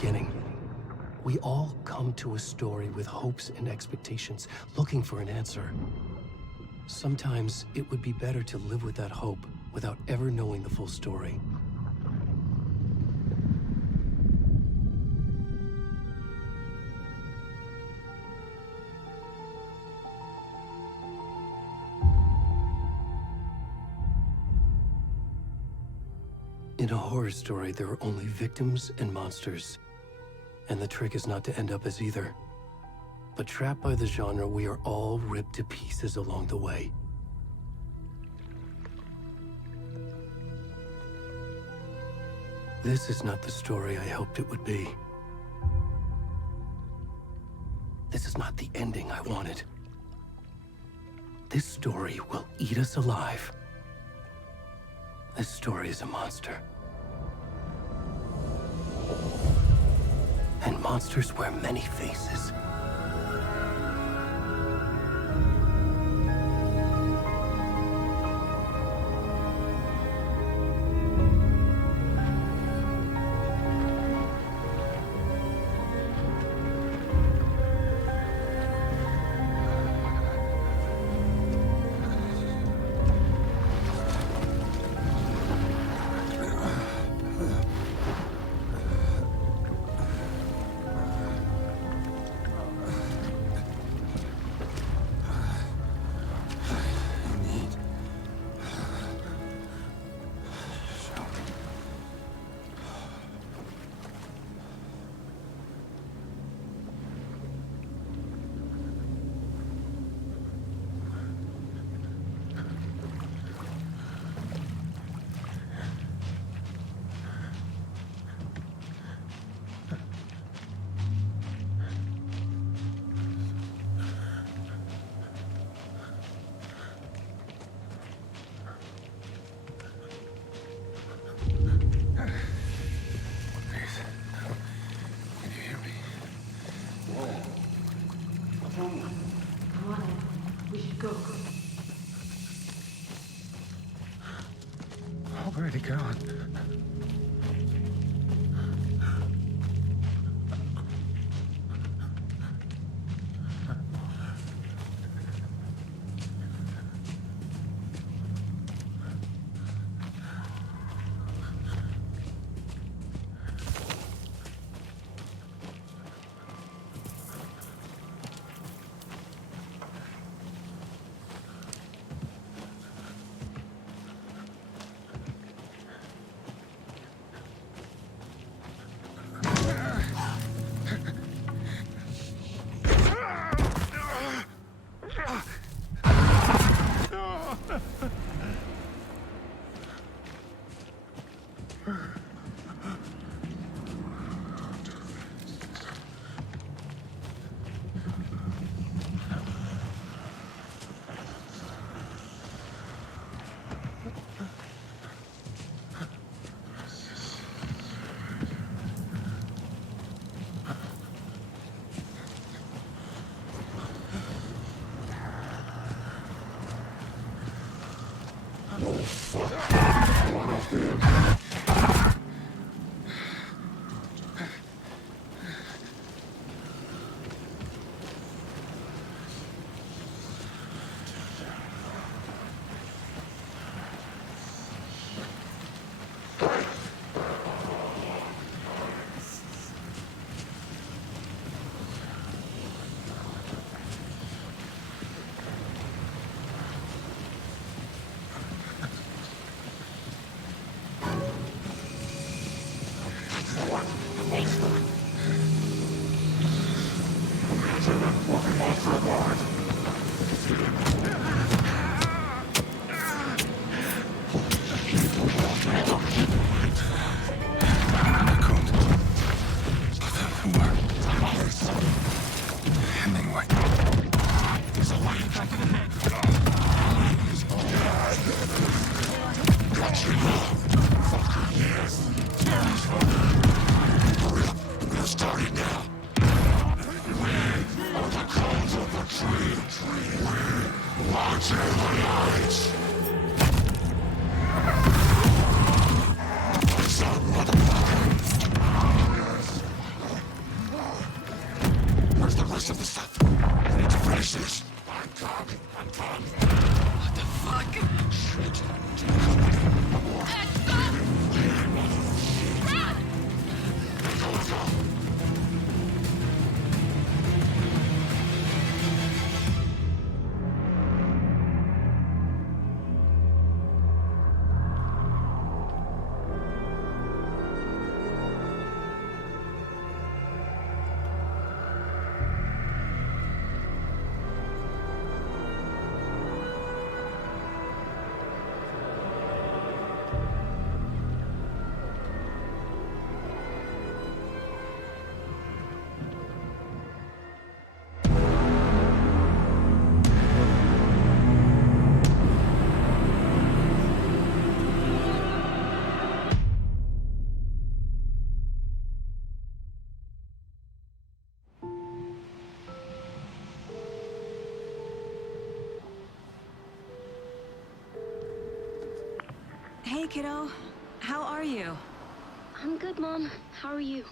beginning. We all come to a story with hopes and expectations, looking for an answer. Sometimes it would be better to live with that hope without ever knowing the full story. In a horror story, there are only victims and monsters. And the trick is not to end up as either. But trapped by the genre, we are all ripped to pieces along the way. This is not the story I hoped it would be. This is not the ending I wanted. This story will eat us alive. This story is a monster. And monsters wear many faces. Where'd he gone? Hey, kiddo. How are you? I'm good, Mom. How are you?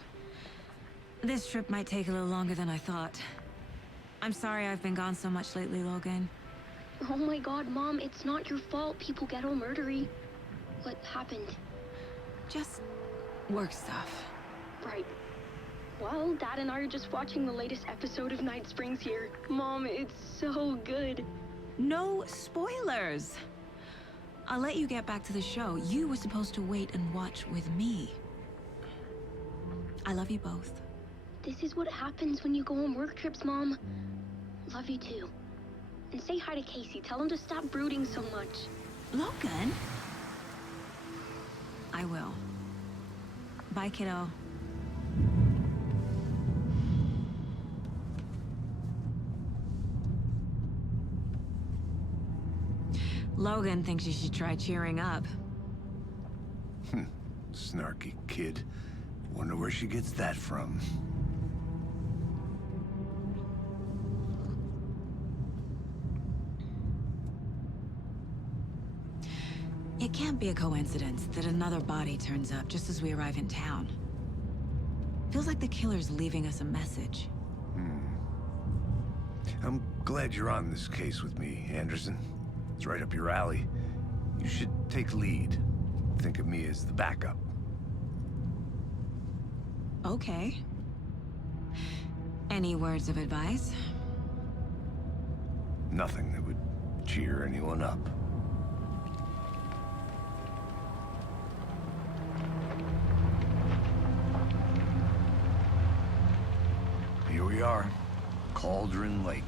This trip might take a little longer than I thought. I'm sorry I've been gone so much lately, Logan. Oh my god, Mom, it's not your fault people get all murdery. What happened? Just work stuff. Right. Well, Dad and I are just watching the latest episode of Night Springs here. Mom, it's so good. No spoilers! I'll let you get back to the show. You were supposed to wait and watch with me. I love you both. This is what happens when you go on work trips, Mom. Love you too. And say hi to Casey. Tell him to stop brooding so much. Logan? I will. Bye, kiddo. Logan thinks you should try cheering up. Snarky kid. Wonder where she gets that from. It can't be a coincidence that another body turns up just as we arrive in town. Feels like the killer's leaving us a message. I'm glad you're on this case with me, Anderson. It's right up your alley. You should take lead. Think of me as the backup. Okay. Any words of advice? Nothing that would cheer anyone up. Here we are, Cauldron Lake.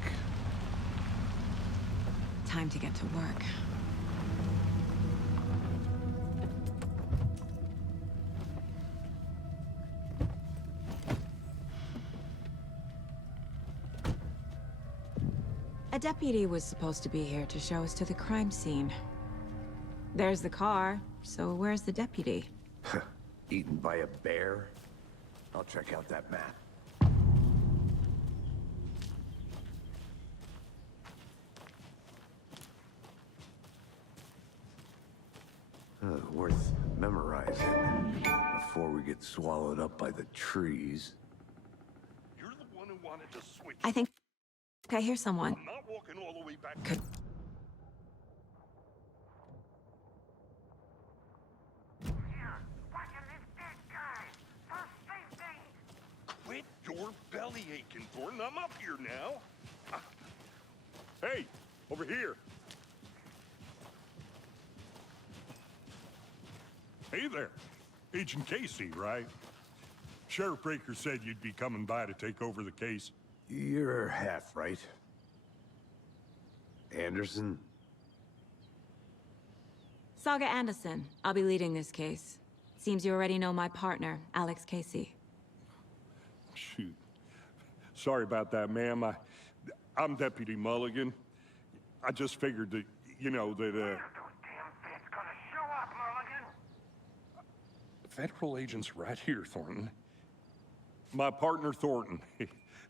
Time to get to work. A deputy was supposed to be here to show us to the crime scene. There's the car, so where's the deputy? Eaten by a bear? I'll check out that map. Worth memorizing before we get swallowed up by the trees. You're the one who wanted to switch. I think I hear someone. I'm not walking all the way back. Could... Quit your belly aching, Thornton. I'm up here now. Hey, over here. Hey there. Agent Casey, right? Sheriff Breaker said you'd be coming by to take over the case. You're half right. Anderson? Saga Anderson. I'll be leading this case. Seems you already know my partner, Alex Casey. Shoot. Sorry about that, ma'am. I'm Deputy Mulligan. I just figured that, you know, that, Federal agents right here, Thornton. My partner, Thornton,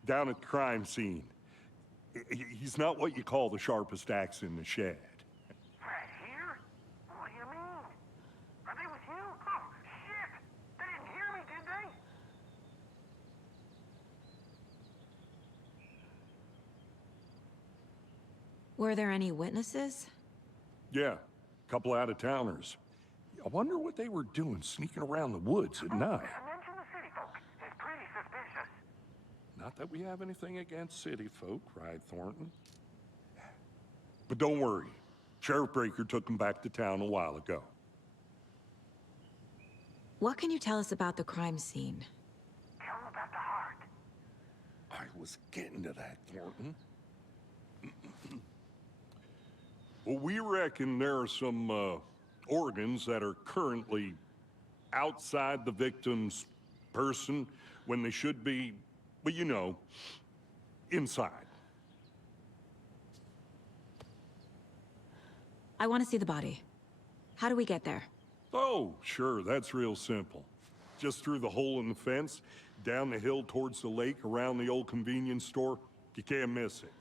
down at the crime scene. He's not what you call the sharpest axe in the shed. Right here? What do you mean? Are they with you? Oh, shit! They didn't hear me, did they? Were there any witnesses? Yeah, a couple out-of-towners. I wonder what they were doing sneaking around the woods at night. Mention the city folk. It's pretty suspicious. Not that we have anything against city folk, cried Thornton. But don't worry. Sheriff Breaker took them back to town a while ago. What can you tell us about the crime scene? Tell them about the heart. I was getting to that, Thornton. Well, we reckon there are some, organs that are currently outside the victim's person when they should be, well, you know, inside. I want to see the body. How do we get there? Oh, sure, that's real simple. Just through the hole in the fence, down the hill towards the lake, around the old convenience store. You can't miss it.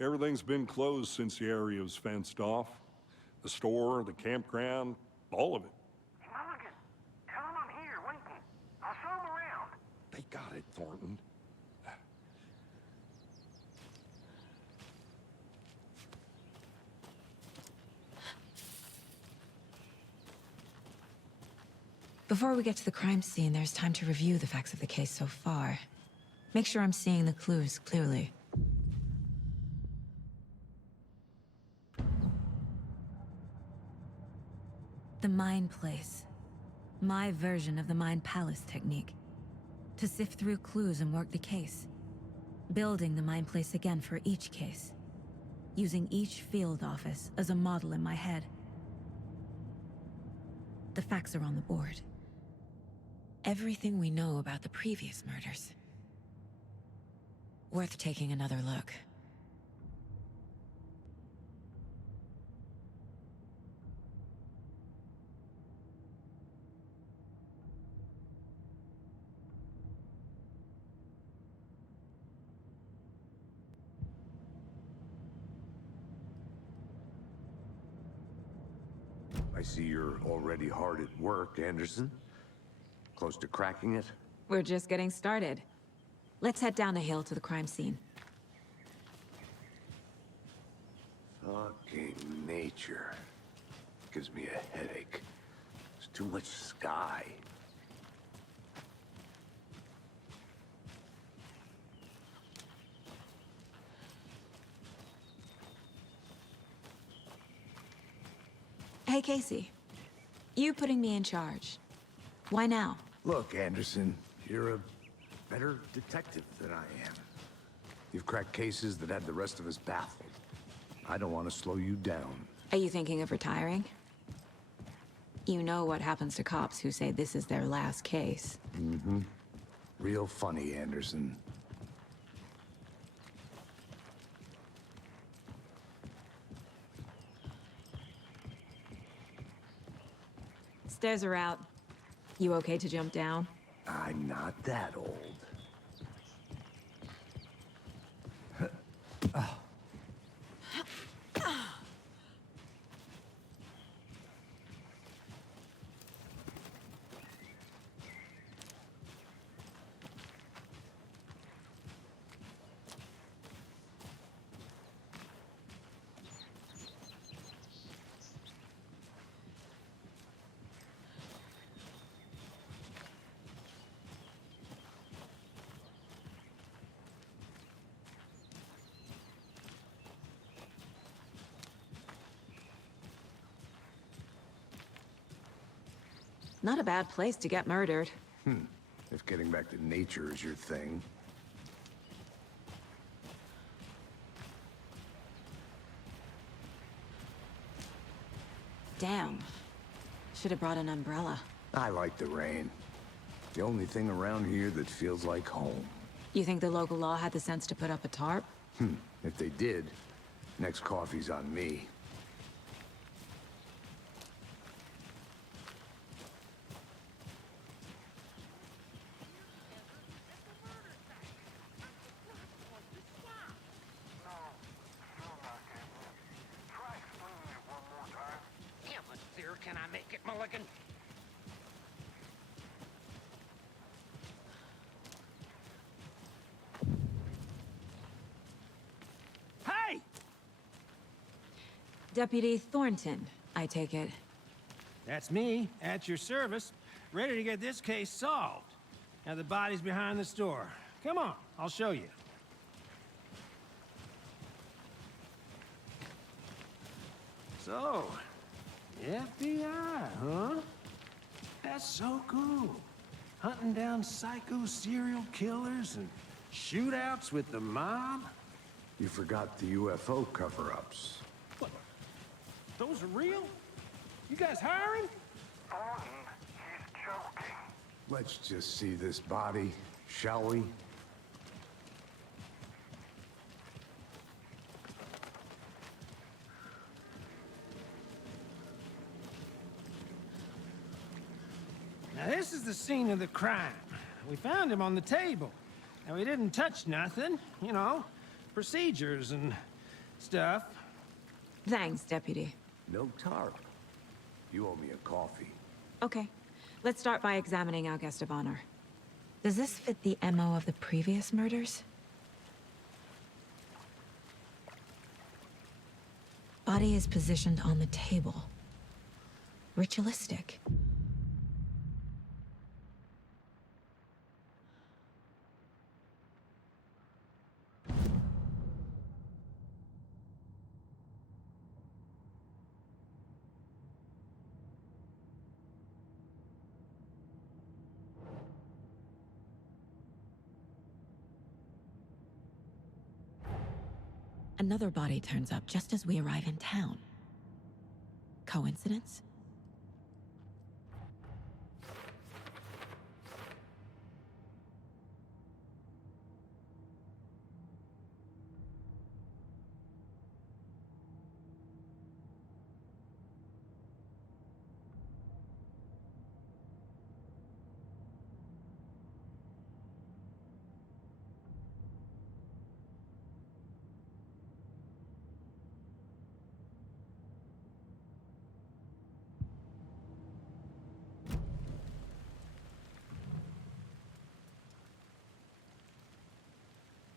Everything's been closed since the area was fenced off. The store, the campground, all of it. Before we get to the crime scene, there's time to review the facts of the case so far. Make sure I'm seeing the clues clearly. The Mind Place. My version of the Mind Palace technique. To sift through clues and work the case. Building the Mind Place again for each case. Using each field office as a model in my head. The facts are on the board. Everything we know about the previous murders. Worth taking another look. I see you're already hard at work, Anderson. Close to cracking it? We're just getting started. Let's head down the hill to the crime scene. Fucking nature. Gives me a headache. There's too much sky. Hey, Casey. You putting me in charge. Why now? Look, Anderson, you're a better detective than I am. You've cracked cases that had the rest of us baffled. I don't want to slow you down. Are you thinking of retiring? You know what happens to cops who say this is their last case. Mm-hmm. Real funny, Anderson. Stairs are out. You okay to jump down? I'm not that old. Not a bad place to get murdered. If getting back to nature is your thing. Damn. Should have brought an umbrella. I like the rain. The only thing around here that feels like home. You think the local law had the sense to put up a tarp? If they did, next coffee's on me. Can I make it, Mulligan? Hey! Deputy Thornton, I take it. That's me, at your service, ready to get this case solved. Now the body's behind the store. Come on, I'll show you. So, FBI, huh? That's so cool. Hunting down psycho serial killers and shootouts with the mob. You forgot the UFO cover-ups. What? Those are real? You guys hiring? Thornton, he's joking. Let's just see this body, shall we? Now this is the scene of the crime. We found him on the table. Now we didn't touch nothing, you know, procedures and stuff. Thanks, Deputy. No tarp. You owe me a coffee. Okay. Let's start by examining our guest of honor. Does this fit the MO of the previous murders? Body is positioned on the table. Ritualistic. Another body turns up just as we arrive in town. Coincidence?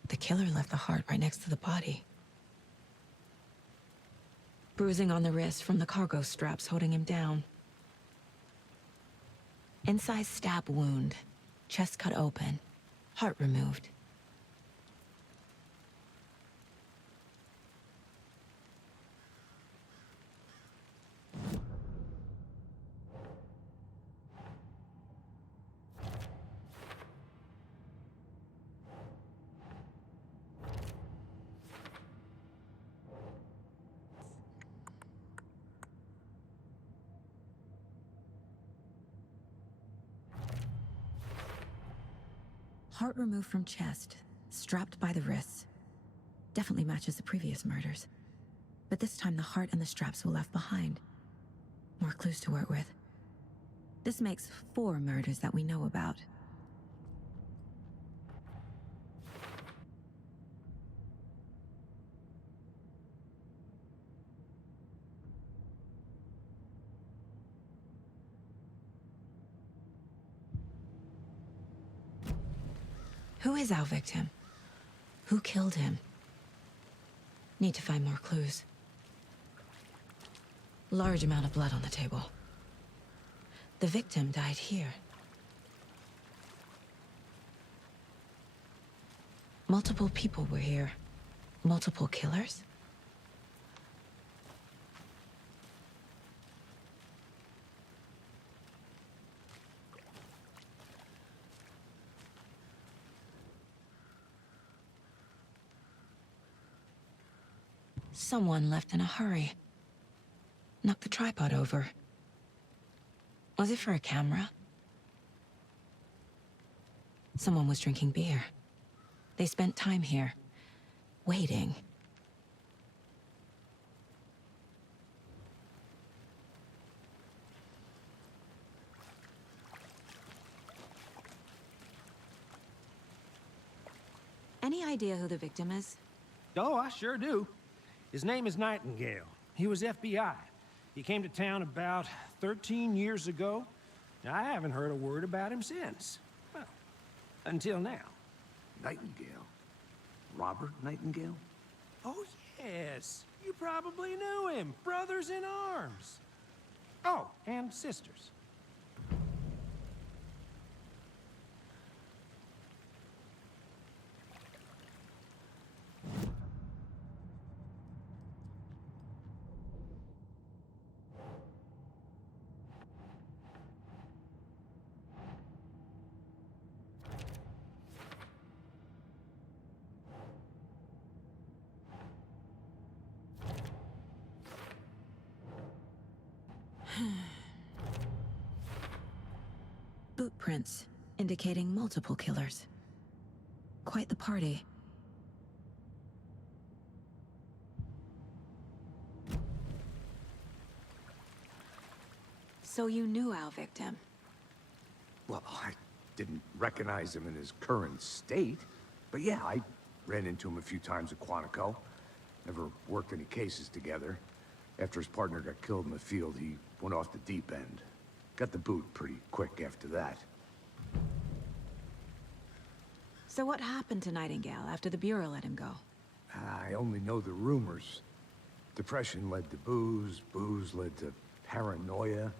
The killer left the heart right next to the body. Bruising on the wrist from the cargo straps holding him down. Incised stab wound, chest cut open, heart removed. Heart removed from chest, strapped by the wrists. Definitely matches the previous murders. But this time the heart and the straps were left behind. More clues to work with. This makes 4 murders that we know about. Who is our victim? Who killed him? Need to find more clues. Large amount of blood on the table. The victim died here. Multiple people were here. Multiple killers? Someone left in a hurry. Knocked the tripod over. Was it for a camera? Someone was drinking beer. They spent time here, waiting. Any idea who the victim is? Oh, I sure do. His name is Nightingale. He was FBI. He came to town about 13 years ago. I haven't heard a word about him since. Well, until now. Nightingale? Robert Nightingale? Oh, yes. You probably knew him. Brothers in arms. Oh, and sisters. Boot prints, indicating multiple killers. Quite the party. So you knew our victim? Well, I didn't recognize him in his current state. But yeah, I ran into him a few times at Quantico. Never worked any cases together. After his partner got killed in the field, he went off the deep end. Got the boot pretty quick after that. So what happened to Nightingale after the Bureau let him go? I only know the rumors. Depression led to booze, booze led to paranoia.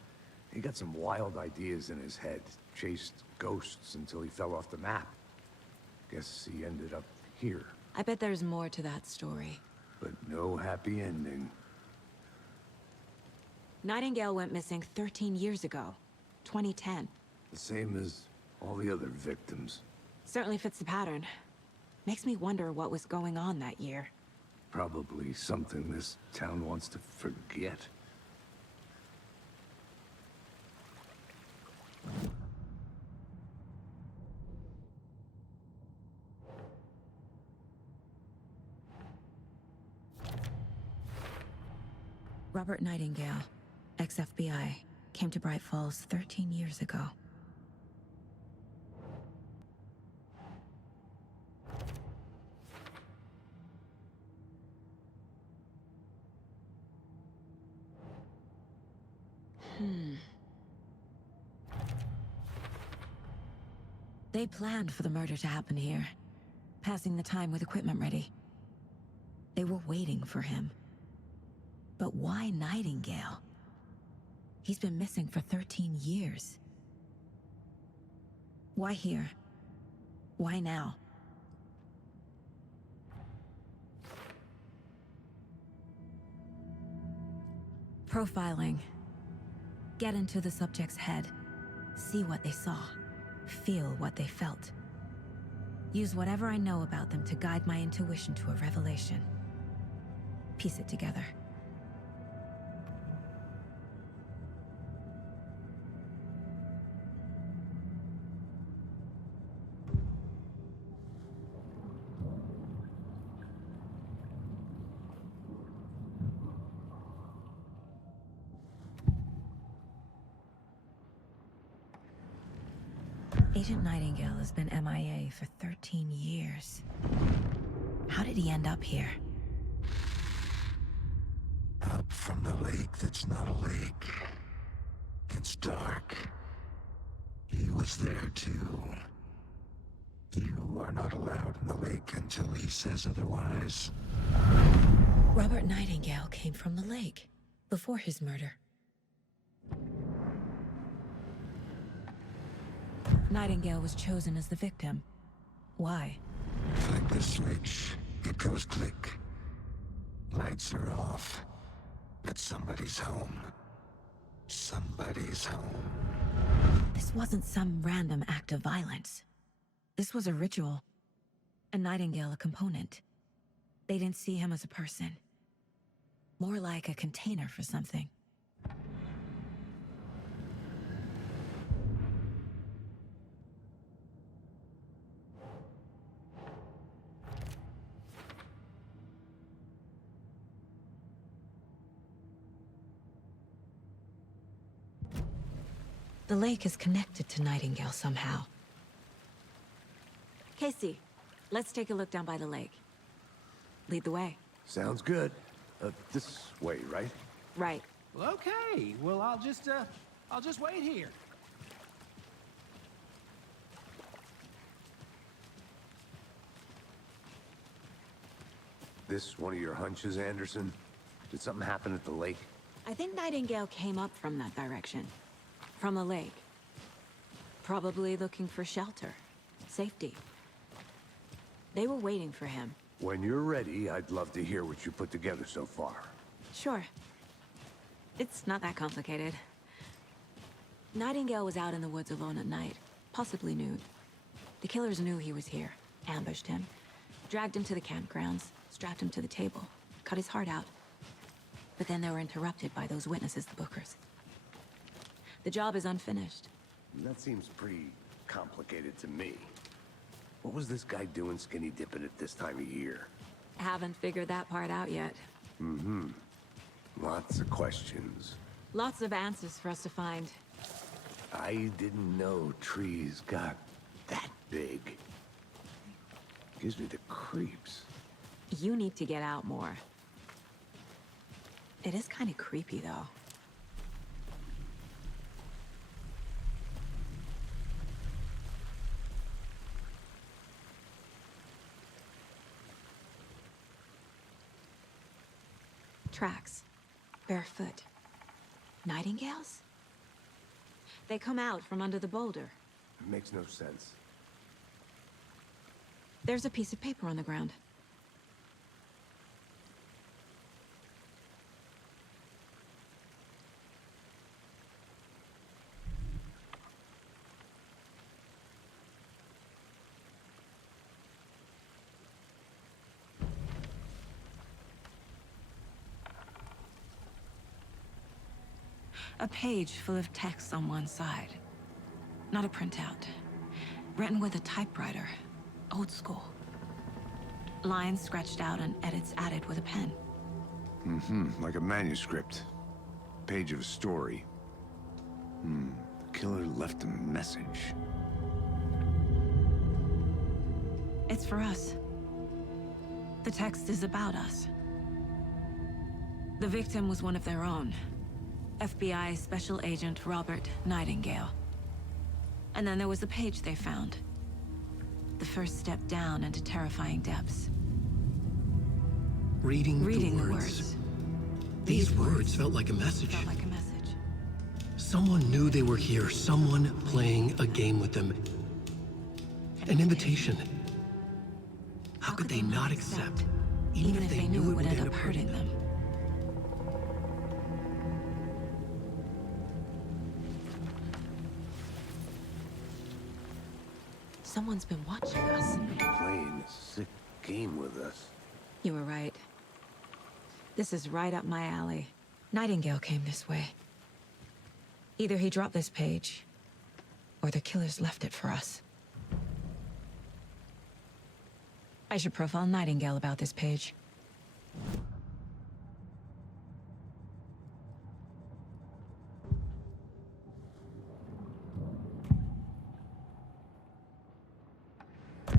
He got some wild ideas in his head, chased ghosts until he fell off the map. Guess he ended up here. I bet there's more to that story. But no happy ending. Nightingale went missing 13 years ago, 2010. The same as all the other victims. Certainly fits the pattern. Makes me wonder what was going on that year. Probably something this town wants to forget. Robert Nightingale, ex-FBI, came to Bright Falls 13 years ago. They planned for the murder to happen here, passing the time with equipment ready. They were waiting for him. But why Nightingale? He's been missing for 13 years. Why here? Why now? Profiling. Get into the subject's head. See what they saw. Feel what they felt. Use whatever I know about them to guide my intuition to a revelation. Piece it together. Agent Nightingale has been MIA for 13 years. How did he end up here? Up from the lake that's not a lake. It's dark. He was there too. You are not allowed in the lake until he says otherwise. Robert Nightingale came from the lake, before his murder. Nightingale was chosen as the victim. Why? Flick the switch, it goes click. Lights are off. But somebody's home. Somebody's home. This wasn't some random act of violence. This was a ritual. And Nightingale a component. They didn't see him as a person. More like a container for something. The lake is connected to Nightingale somehow. Casey, let's take a look down by the lake. Lead the way. Sounds good. This way, right? Right. Well, okay. Well, I'll just wait here. This one of your hunches, Anderson? Did something happen at the lake? I think Nightingale came up from that direction. From a lake. Probably looking for shelter. Safety. They were waiting for him. When you're ready, I'd love to hear what you put together so far. Sure. It's not that complicated. Nightingale was out in the woods alone at night, possibly nude. The killers knew he was here, ambushed him, dragged him to the campgrounds, strapped him to the table, cut his heart out. But then they were interrupted by those witnesses, the Bookers. The job is unfinished. That seems pretty complicated to me. What was this guy doing skinny dipping at this time of year? Haven't figured that part out yet. Lots of questions. Lots of answers for us to find. I didn't know trees got that big. Gives me the creeps. You need to get out more. It is kind of creepy, though. Tracks. Barefoot. Nightingales? They come out from under the boulder. It makes no sense. There's a piece of paper on the ground. A page full of text on one side. Not a printout. Written with a typewriter. Old school. Lines scratched out and edits added with a pen. Like a manuscript. Page of a story. The killer left a message. It's for us. The text is about us. The victim was one of their own. FBI Special Agent Robert Nightingale. And then there was the page they found. The first step down into terrifying depths. Reading the the words. These words felt like a message. Felt like a message. Someone knew they were here, someone playing a game with them. An invitation. How could they not accept, even if they knew it would end up hurting them? Someone's been watching us. Playing a sick game with us. You were right. This is right up my alley. Nightingale came this way. Either he dropped this page, or the killers left it for us. I should profile Nightingale about this page.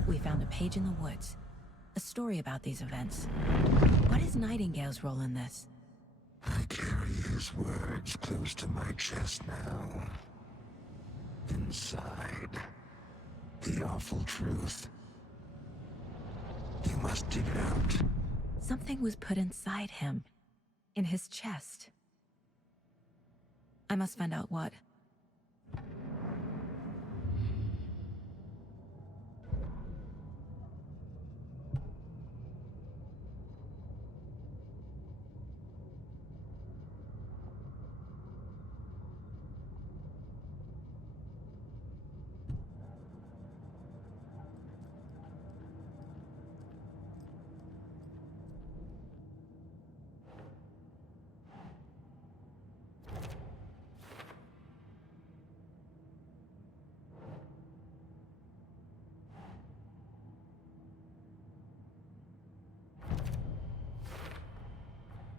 We found a page in the woods. A story about these events. What is Nightingale's role in this? I carry his words close to my chest now. Inside, the awful truth. You must dig it out. Something was put inside him. In his chest. I must find out what.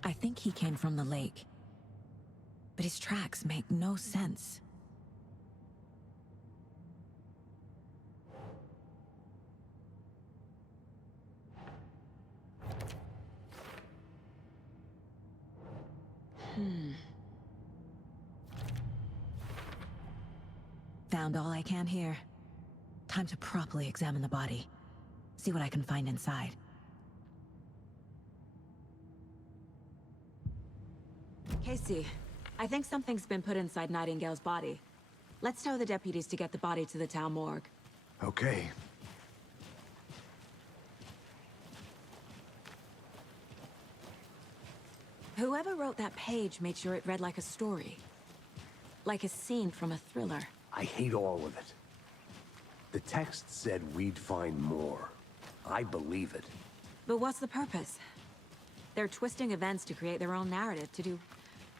I think he came from the lake. But his tracks make no sense. Found all I can here. Time to properly examine the body. See what I can find inside. Casey, I think something's been put inside Nightingale's body. Let's tell the deputies to get the body to the town morgue. Okay. Whoever wrote that page made sure it read like a story. Like a scene from a thriller. I hate all of it. The text said we'd find more. I believe it. But what's the purpose? They're twisting events to create their own narrative to do...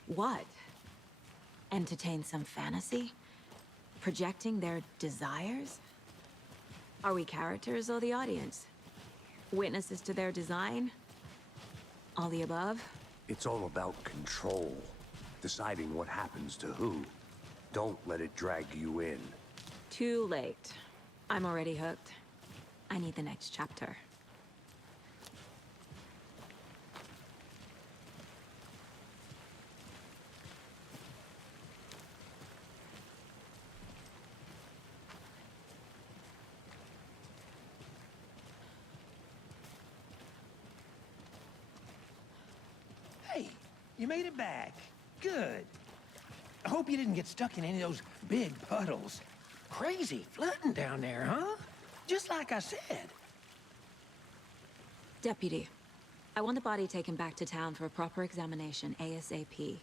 what? Entertain some fantasy? Projecting their desires? Are we characters or the audience? Witnesses to their design? All the above? It's all about control. Deciding what happens to who. Don't let it drag you in. Too late. I'm already hooked. I need the next chapter. Hey, you made it back. Good. I hope you didn't get stuck in any of those big puddles. Crazy flooding down there, huh? Just like I said. Deputy, I want the body taken back to town for a proper examination ASAP.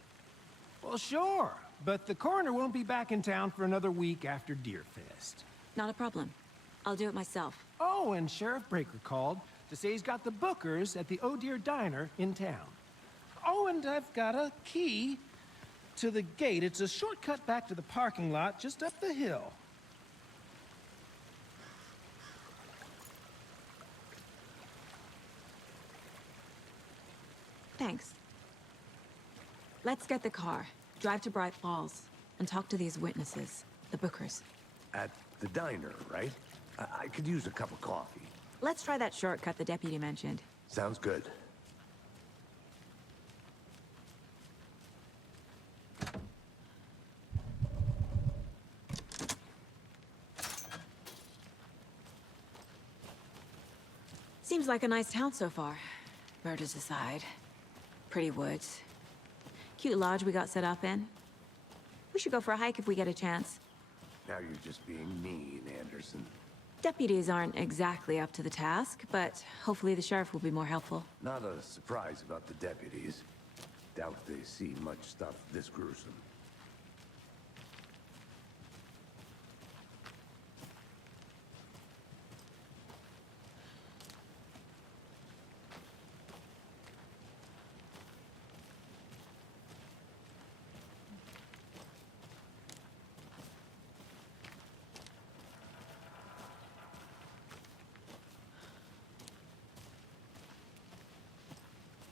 Well, sure. But the coroner won't be back in town for another week after Deerfest. Not a problem. I'll do it myself. Oh, and Sheriff Breaker called to say he's got the bookers at the Oh Deer Diner in town. Oh, and I've got a key to the gate. It's a shortcut back to the parking lot just up the hill. Thanks. Let's get the car, drive to Bright Falls, and talk to these witnesses, the Bookers. At the diner, right? I could use a cup of coffee. Let's try that shortcut the deputy mentioned. Sounds good. Seems like a nice town so far. Murders aside. Pretty woods. Cute lodge we got set up in. We should go for a hike if we get a chance. Now you're just being mean, Anderson. Deputies aren't exactly up to the task, but hopefully the sheriff will be more helpful. Not a surprise about the deputies. Doubt they see much stuff this gruesome.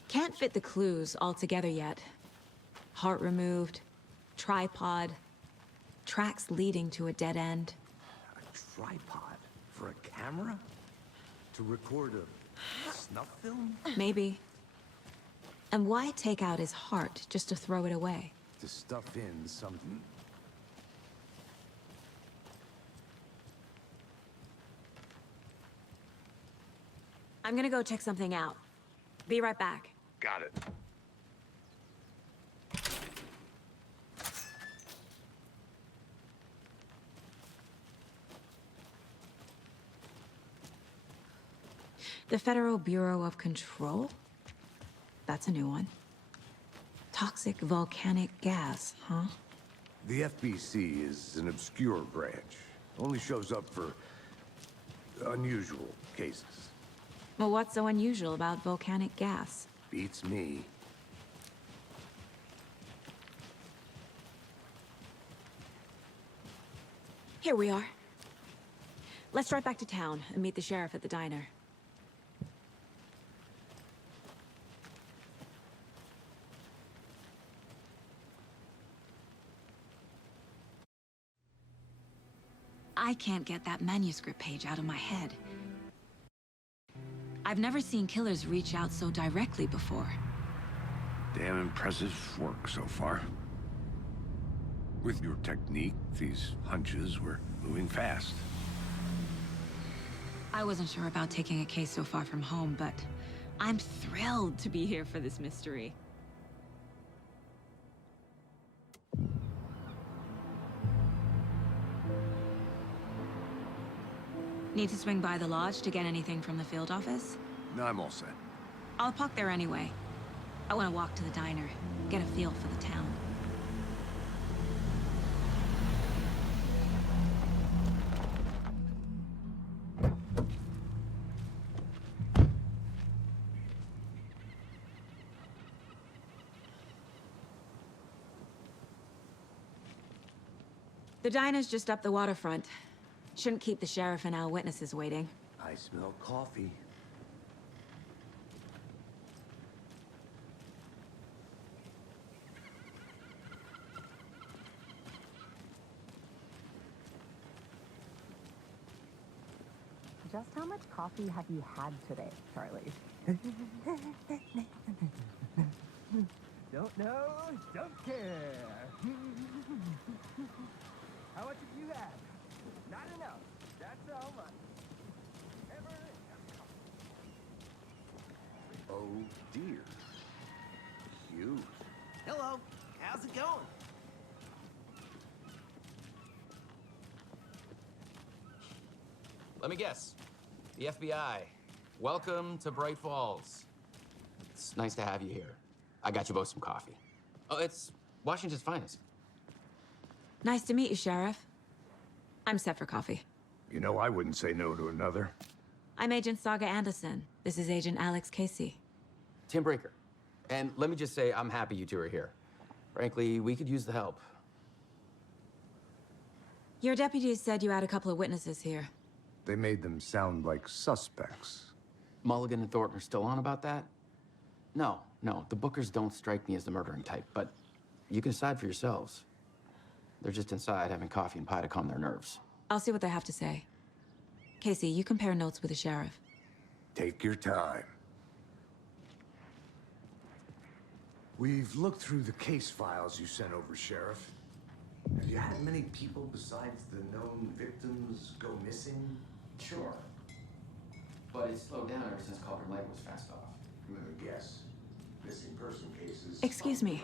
Can't fit the clues all together yet. Heart removed, tripod, tracks leading to a dead end. A tripod? For a camera? To record a snuff film? Maybe. And why take out his heart just to throw it away? To stuff in something. I'm gonna go check something out. Be right back. Got it. The Federal Bureau of Control? That's a new one. Toxic volcanic gas, huh? The FBC is an obscure branch. Only shows up for unusual cases. Well, what's so unusual about volcanic gas? Beats me. Here we are. Let's drive back to town and meet the sheriff at the diner. I can't get that manuscript page out of my head. I've never seen killers reach out so directly before. Damn impressive work so far. With your technique, these hunches were moving fast. I wasn't sure about taking a case so far from home, but I'm thrilled to be here for this mystery. Need to swing by the lodge to get anything from the field office? No, I'm all set. I'll park there anyway. I want to walk to the diner, get a feel for the town. The diner's just up the waterfront. Shouldn't keep the sheriff and our witnesses waiting. I smell coffee. Just how much coffee have you had today, Charlie? Don't know, don't care. How much have you had? Not enough. That's how much. Never enough. Oh dear. Huge. Hello, how's it going? Let me guess. The FBI. Welcome to Bright Falls. It's nice to have you here. I got you both some coffee. Oh, it's Washington's finest. Nice to meet you, Sheriff. I'm set for coffee. You know, I wouldn't say no to another. I'm Agent Saga Anderson. This is Agent Alex Casey. Tim Breaker. And let me just say, I'm happy you two are here. Frankly, we could use the help. Your deputies said you had a couple of witnesses here. They made them sound like suspects. Mulligan and Thornton are still on about that? No, the Bookers don't strike me as the murdering type, but you can decide for yourselves. They're just inside having coffee and pie to calm their nerves. I'll see what they have to say. Casey, you compare notes with the sheriff. Take your time. We've looked through the case files you sent over, Sheriff. Have you had many people besides the known victims go missing? Sure. But it's slowed down ever since Cauldron Lake was fast off. I'm gonna guess. Missing person cases. Excuse me.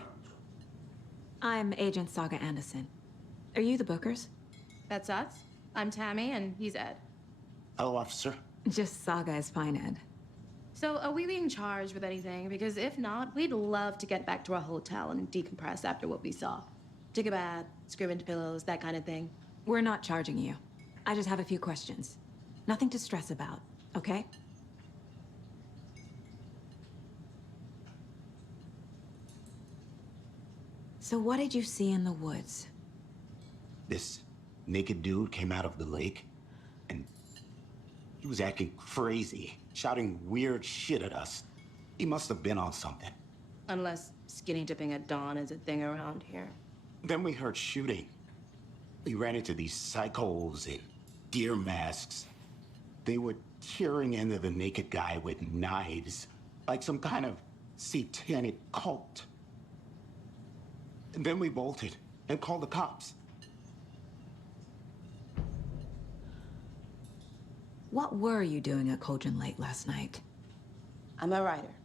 I'm Agent Saga Anderson. Are you the Bookers? That's us. I'm Tammy, and he's Ed. Hello, officer. Just Saga is fine, Ed. So, are we being charged with anything? Because if not, we'd love to get back to our hotel and decompress after what we saw. Take a bath, scream into pillows, that kind of thing. We're not charging you. I just have a few questions. Nothing to stress about, okay? So what did you see in the woods? This naked dude came out of the lake, and he was acting crazy, shouting weird shit at us. He must have been on something. Unless skinny dipping at dawn is a thing around here. Then we heard shooting. We ran into these psychos in deer masks. They were tearing into the naked guy with knives, like some kind of satanic cult. And then we bolted and called the cops. What were you doing at Cauldron Lake last night? I'm a writer.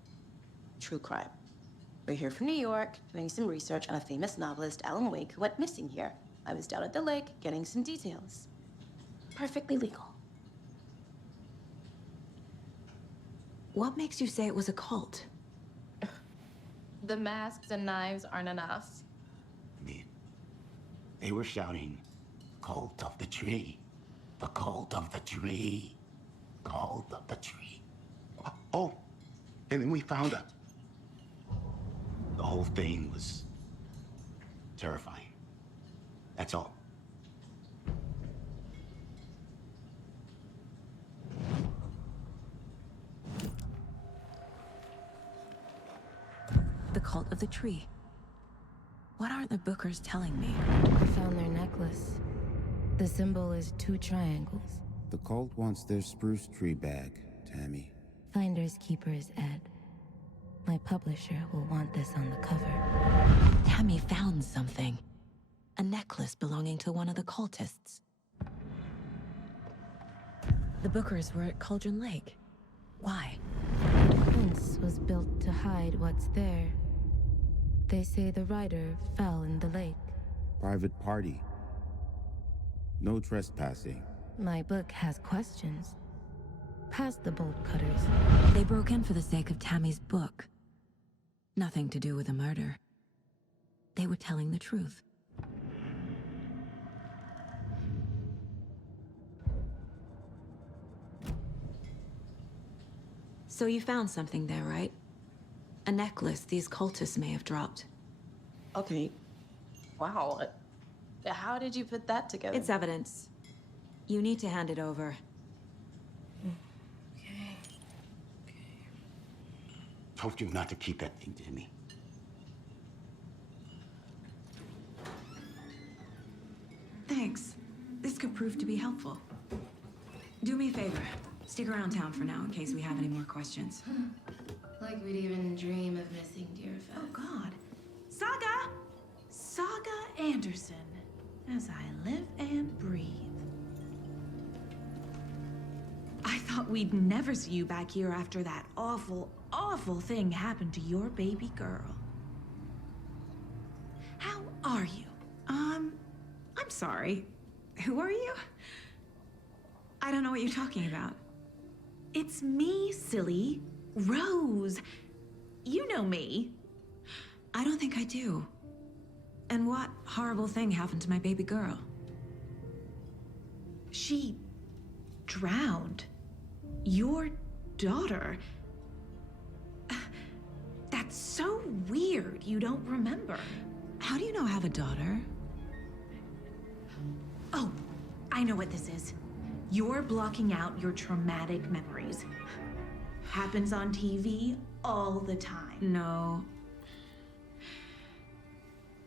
True crime. We're here from New York, doing some research on a famous novelist, Alan Wake, who went missing here. I was down at the lake, getting some details. Perfectly legal. What makes you say it was a cult? The masks and knives aren't enough. I mean, they were shouting, "Cult of the tree, the cult of the tree, cult of the tree." Oh, and then we found it. The whole thing was terrifying. That's all. The cult of the tree. What aren't the Bookers telling me? I found their necklace. The symbol is 2 triangles. The cult wants their spruce tree back, Tammy. Finders keepers, Ed. My publisher will want this on the cover. Tammy found something. A necklace belonging to one of the cultists. The Bookers were at Cauldron Lake. Why? The fence was built to hide what's there. They say the writer fell in the lake. Private party. No trespassing. My book has questions. Past the bolt cutters. They broke in for the sake of Tammy's book. Nothing to do with a murder. They were telling the truth. So you found something there, right? A necklace these cultists may have dropped. Okay. Wow. How did you put that together? It's evidence. You need to hand it over. Told you not to keep that thing to me. Thanks. This could prove to be helpful. Do me a favor. Stick around town for now in case we have any more questions. Like we'd even dream of missing dear friends. Oh, God. Saga! Saga Anderson. As I live and breathe. I thought we'd never see you back here after that awful, awful thing happened to your baby girl. How are you? I'm sorry. Who are you? I don't know what you're talking about. It's me, silly. Rose. You know me. I don't think I do. And what horrible thing happened to my baby girl? She drowned. Your daughter. That's so weird you don't remember. How do you know I have a daughter? Oh, I know what this is. You're blocking out your traumatic memories. Happens on TV all the time. No.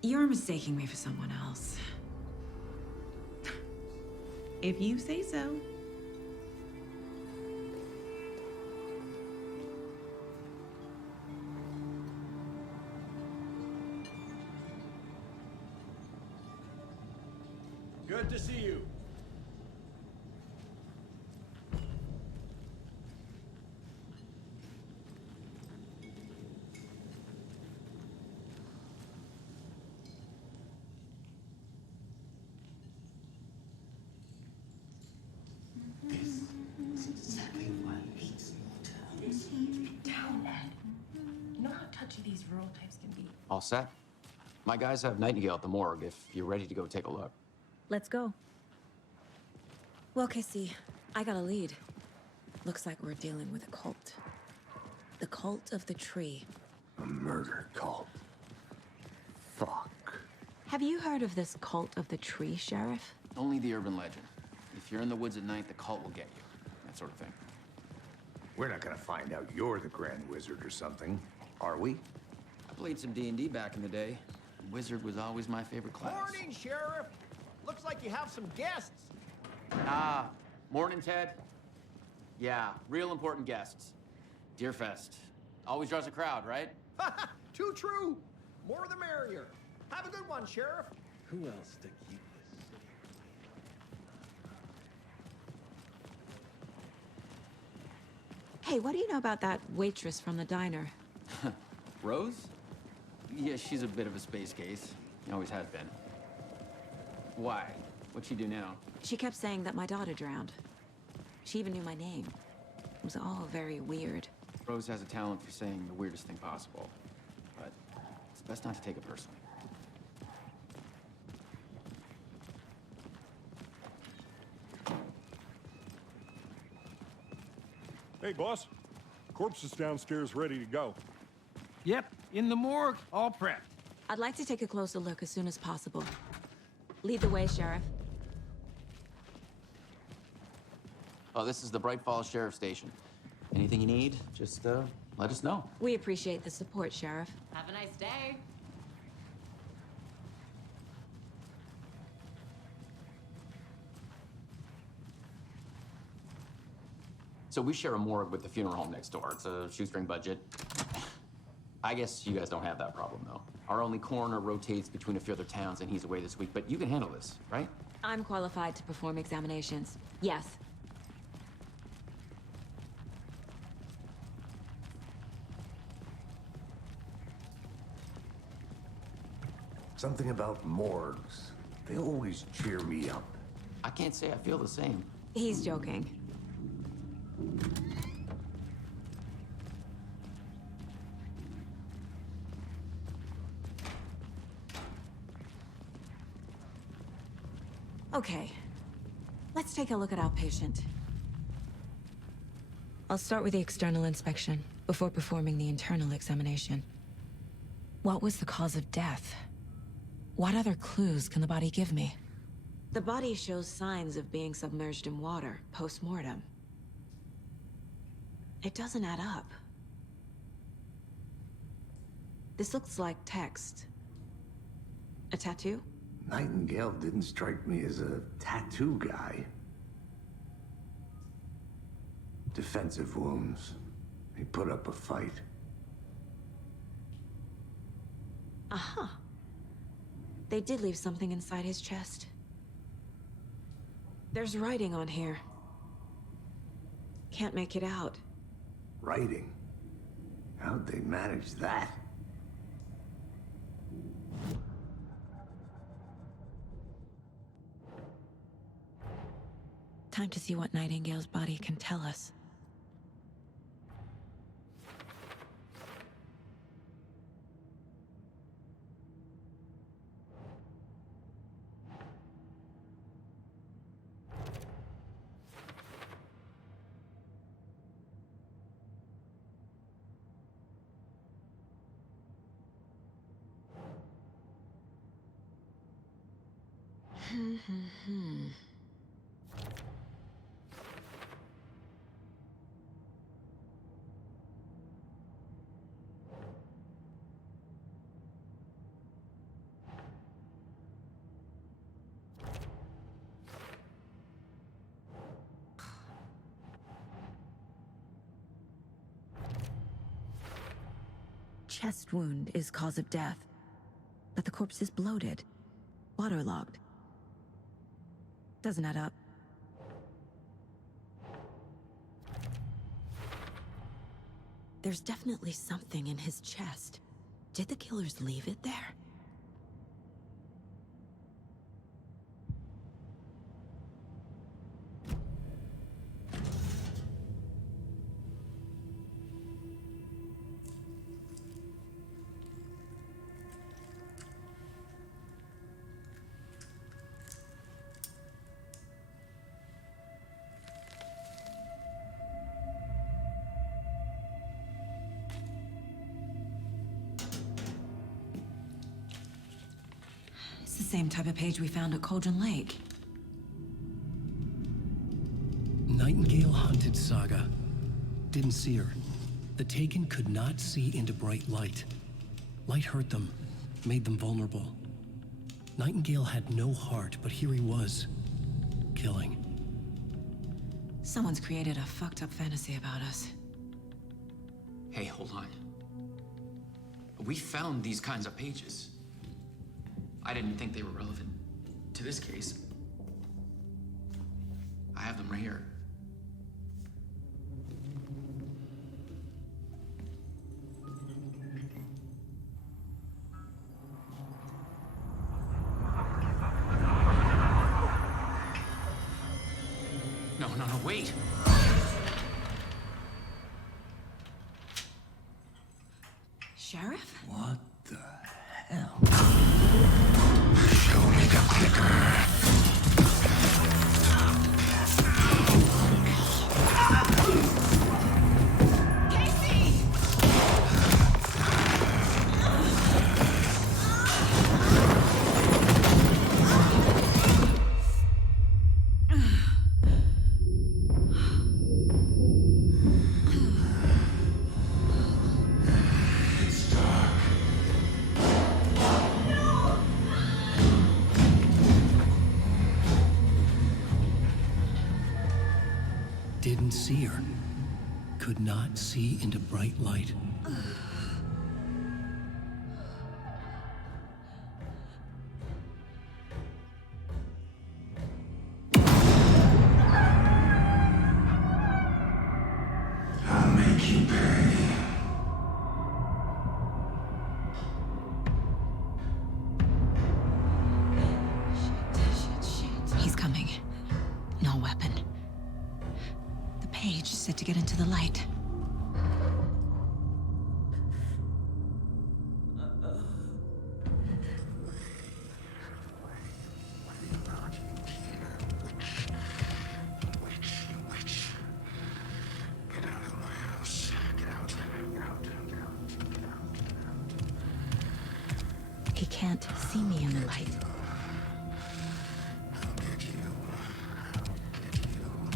You're mistaking me for someone else. If you say so. Good to see you. This is exactly why he's down, Ed. You know how touchy these rural types can be. All set? My guys have Nightingale at the morgue if you're ready to go take a look. Let's go. Well, Casey, I got a lead. Looks like we're dealing with a cult. The cult of the tree. A murder cult. Fuck. Have you heard of this cult of the tree, Sheriff? Only the urban legend. If you're in the woods at night, the cult will get you. That sort of thing. We're not gonna find out you're the Grand Wizard or something, are we? I played some D&D back in the day. Wizard was always my favorite class. Morning, Sheriff. Looks like you have some guests. Ah, morning, Ted. Yeah, real important guests. Deerfest. Always draws a crowd, right? Too true. More the merrier. Have a good one, Sheriff. Who else to keep this? Hey, what do you know about that waitress from the diner? Rose? Yeah, she's a bit of a space case. Always has been. Why? What'd she do now? She kept saying that my daughter drowned. She even knew my name. It was all very weird. Rose has a talent for saying the weirdest thing possible. But it's best not to take it personally. Hey, boss. Corpse is downstairs ready to go. Yep, in the morgue, all prepped. I'd like to take a closer look as soon as possible. Lead the way, Sheriff. Oh, this is the Bright Falls Sheriff Station. Anything you need, just let us know. We appreciate the support, Sheriff. Have a nice day. So we share a morgue with the funeral home next door. It's a shoestring budget. I guess you guys don't have that problem, though. Our only coroner rotates between a few other towns, and he's away this week. But you can handle this, right? I'm qualified to perform examinations. Yes. Something about morgues. They always cheer me up. I can't say I feel the same. He's joking. Okay, let's take a look at our patient. I'll start with the external inspection before performing the internal examination. What was the cause of death? What other clues can the body give me? The body shows signs of being submerged in water post-mortem. It doesn't add up. This looks like text. A tattoo? Nightingale didn't strike me as a tattoo guy. Defensive wounds. He put up a fight. Uh-huh. They did leave something inside his chest. There's writing on here. Can't make it out. Writing? How'd they manage that? Time to see what Nightingale's body can tell us. Chest wound is cause of death, but the corpse is bloated, waterlogged. Doesn't add up. There's definitely something in his chest. Did the killers leave it there? It's the same type of page we found at Cauldron Lake. Nightingale hunted Saga. Didn't see her. The Taken could not see into bright light. Light hurt them, made them vulnerable. Nightingale had no heart, but here he was, killing. Someone's created a fucked up fantasy about us. Hey, hold on. We found these kinds of pages. I didn't think they were relevant to this case. I have them right here. No, wait! Sheriff? What the hell? Show me the clicker. Didn't see her. Could not see into bright light. I'll make you pay. He's coming. No weapon. The page said to get into the light. Get out of my house. Get out. He can't see me in the light.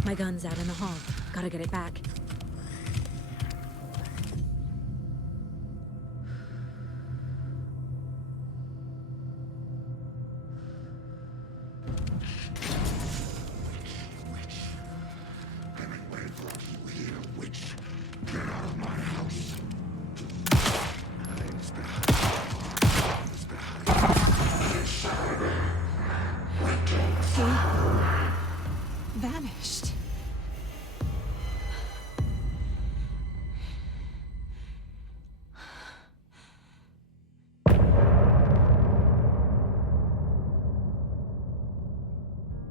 My gun's out in the hall. Gotta get it back. Hemingway brought you here, witch. Get out of my house. It's behind. It's behind. Inside. He vanished.